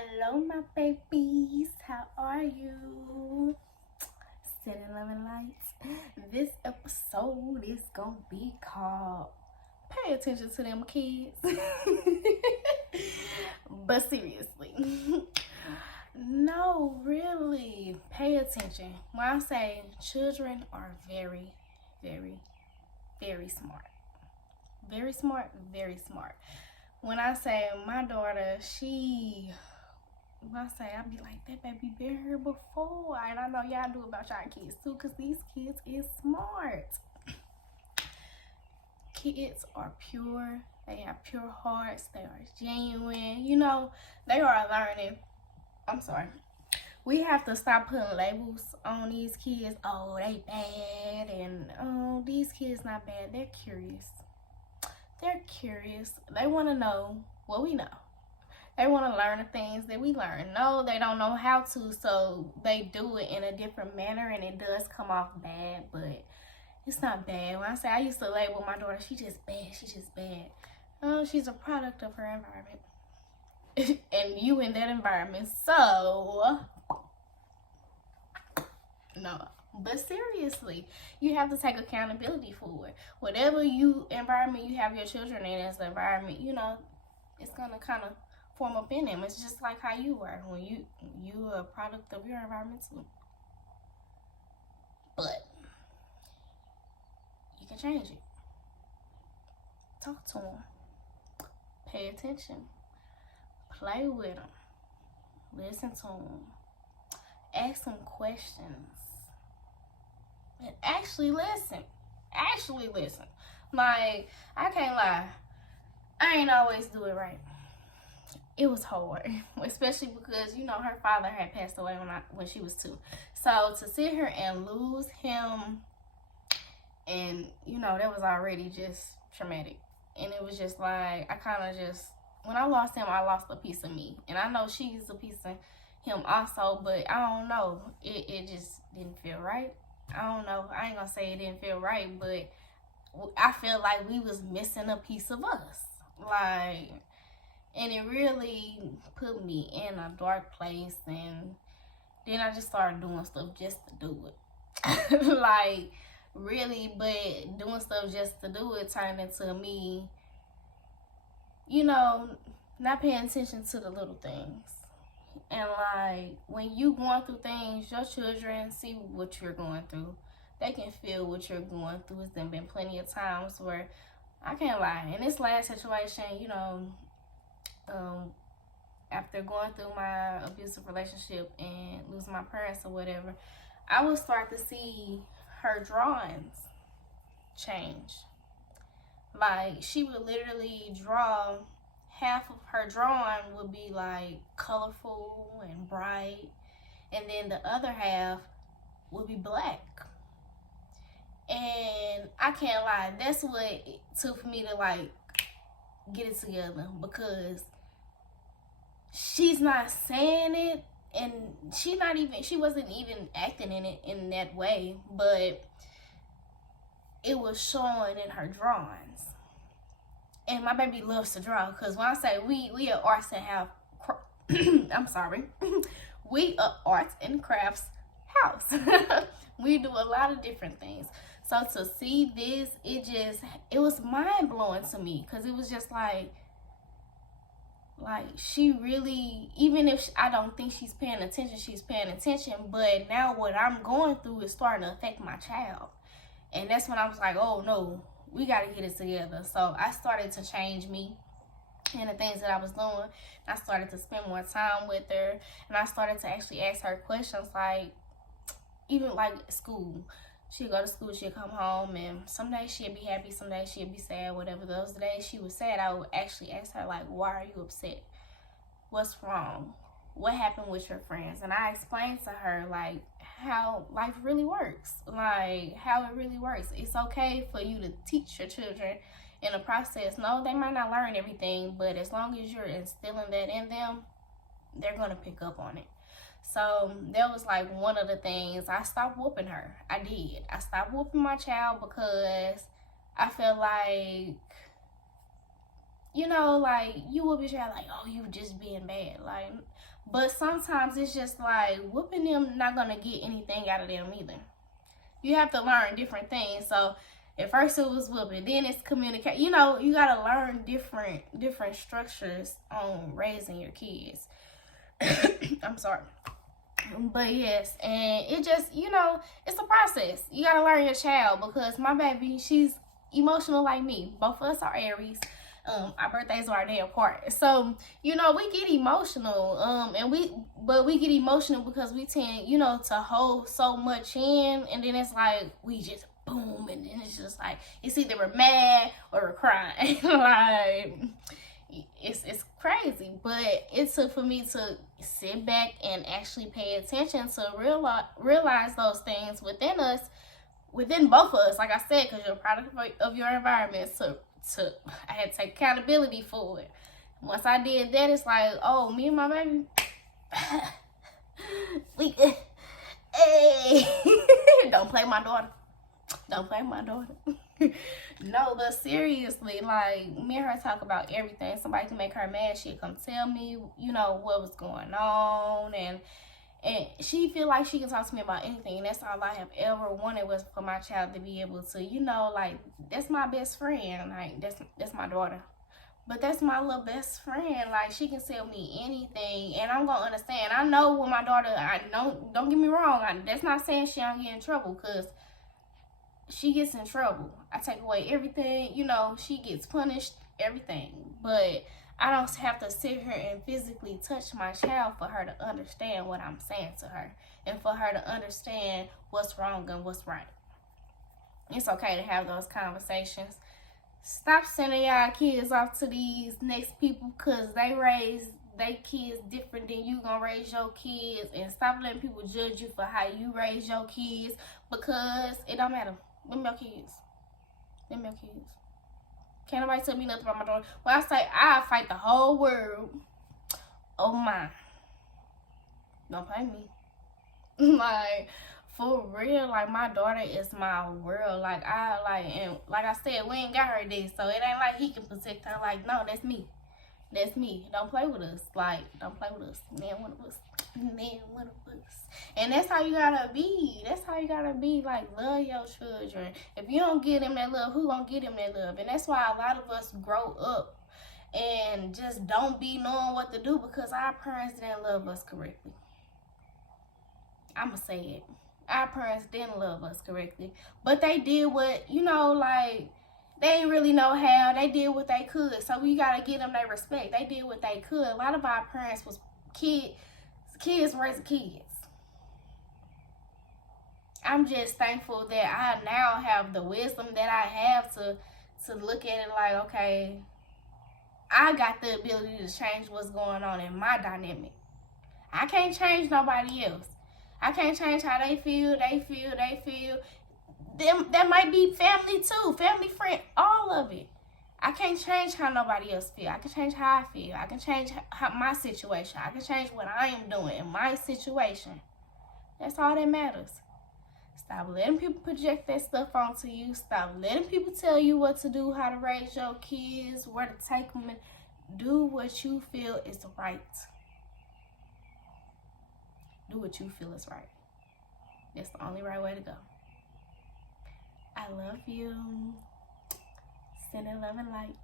Hello, my babies. How are you? Sending love and lights. This episode is gonna be called "Pay Attention to Them Kids." But seriously, no, really, pay attention. When I say children are very, very, very smart. Very smart, very smart. When I say my daughter, when I say, I be like, that baby been here before. And I know y'all do about y'all kids too, because these kids is smart. Kids are pure. They have pure hearts. They are genuine. You know, they are learning. I'm sorry. We have to stop putting labels on these kids. Oh, they bad. And, oh, these kids not bad. They're curious. They're curious. They want to know what we know. They want to learn the things that we learn. No, they don't know how to, so they do it in a different manner, and it does come off bad, but it's not bad. When I say I used to label my daughter, she just bad. Oh, she's a product of her environment. And you in that environment, so no. But seriously, you have to take accountability for it. Whatever environment you have your children in as the environment, you know, it's gonna kind of form up in them. It's just like how you were when you are a product of your environment too. But you can change it. Talk to them. Pay attention. Play with them. Listen to them. Ask them questions. And actually listen. Like, I can't lie. I ain't always do it right. It was hard, especially because, you know, her father had passed away when she was 2. So to sit here and lose him, and, you know, that was already just traumatic. And it was just like, when I lost him, I lost a piece of me. And I know she's a piece of him also, but I don't know. It just didn't feel right. I don't know. I ain't gonna say it didn't feel right, but I feel like we was missing a piece of us. Like, and it really put me in a dark place, and then I just started doing stuff just to do it. Like, really, but doing stuff just to do it turned into me, you know, not paying attention to the little things. And like, when you going through things, your children see what you're going through. They can feel what you're going through. There's been plenty of times where, I can't lie, in this last situation, you know, after going through my abusive relationship and losing my parents or whatever, I would start to see her drawings change. Like, she would literally draw, half of her drawing would be like colorful and bright, and then the other half would be black. And I can't lie, that's what it took for me to like get it together, because she's not saying it, and she wasn't even acting in it in that way, but it was showing in her drawings. And my baby loves to draw, because when I say we are arts and have I'm sorry, we are arts and crafts house. We do a lot of different things. So to see this, it was mind blowing to me, because it was just like she really, even if I don't think she's paying attention, she's paying attention. But now what I'm going through is starting to affect my child. And that's when I was like, oh no, we got to get it together. So I started to change me and the things that I was doing. I started to spend more time with her, and I started to actually ask her questions, like, even like school. She'd go to school, she'd come home, and some days she'd be happy, some days she'd be sad, whatever. Those days she was sad, I would actually ask her, like, why are you upset? What's wrong? What happened with your friends? And I explained to her, like, how life really works. Like, how it really works. It's okay for you to teach your children in the process. No, they might not learn everything, but as long as you're instilling that in them, they're going to pick up on it. So that was like one of the things. I stopped whooping her. I did. I stopped whooping my child, because I felt like you know, like, you will be trying like, oh, you just being bad. Like, but sometimes it's just like, whooping them not going to get anything out of them either. You have to learn different things. So at first it was whooping, then it's communicate. You know, you got to learn different structures on raising your kids. I'm sorry. But yes, and it just, you know, it's a process. You got to learn your child, because my baby, she's emotional like me. Both of us are Aries. Our birthdays are a day apart, so you know we get emotional. And we get emotional because we tend, you know, to hold so much in, and then it's like we just boom, and then it's just like it's either we're mad or we're crying. Like, it's crazy, but it took for me to sit back and actually pay attention to realize those things within us, within both of us. Like I said, because you're a product of your environment. So I had to take accountability for it. Once I did that, it's like, oh, me and my baby, we, hey, don't play my daughter. Don't play my daughter. No, but seriously, like, me and her talk about everything. Somebody can make her mad, she'll come tell me, you know, what was going on, and she feel like she can talk to me about anything. And that's all I have ever wanted, was for my child to be able to, you know, like, that's my best friend. Like, that's my daughter. But that's my little best friend. Like, she can tell me anything, and I'm gonna understand. I know with my daughter, I don't get me wrong. That's not saying she don't get in trouble, because she gets in trouble. I take away everything, you know, she gets punished, everything. But I don't have to sit here and physically touch my child for her to understand what I'm saying to her, and for her to understand what's wrong and what's right. It's okay to have those conversations. Stop sending y'all kids off to these next people, because they raise their kids different than you gonna raise your kids. And stop letting people judge you for how you raise your kids, because it don't matter. Them your kids. Them your kids. Can't nobody tell me nothing about my daughter. When I say I fight the whole world, oh my. Don't play me. Like, for real, like, my daughter is my world. Like, and like I said, we ain't got her this, so it ain't like he can protect her. Like, no, that's me. That's me. Don't play with us. Like, don't play with us. Man, one of us. Man, one of us. And that's how you gotta be. That's how you gotta be. Like, love your children. If you don't give them that love, who gonna give them that love? And that's why a lot of us grow up and just don't be knowing what to do, because our parents didn't love us correctly. I'ma say it. Our parents didn't love us correctly. But they did what, you know, like, they ain't really know how. They did what they could. So we gotta give them their respect. They did what they could. A lot of our parents was kids raising kids. I'm just thankful that I now have the wisdom that I have to look at it like, okay, I got the ability to change what's going on in my dynamic. I can't change nobody else. I can't change how they feel. That might be family too, family, friend, all of it. I can't change how nobody else feel. I can change how I feel. I can change my situation. I can change what I am doing in my situation. That's all that matters. Stop letting people project that stuff onto you. Stop letting people tell you what to do, how to raise your kids, where to take them, and do what you feel is right. Do what you feel is right. That's the only right way to go. I love you. Sending love and light.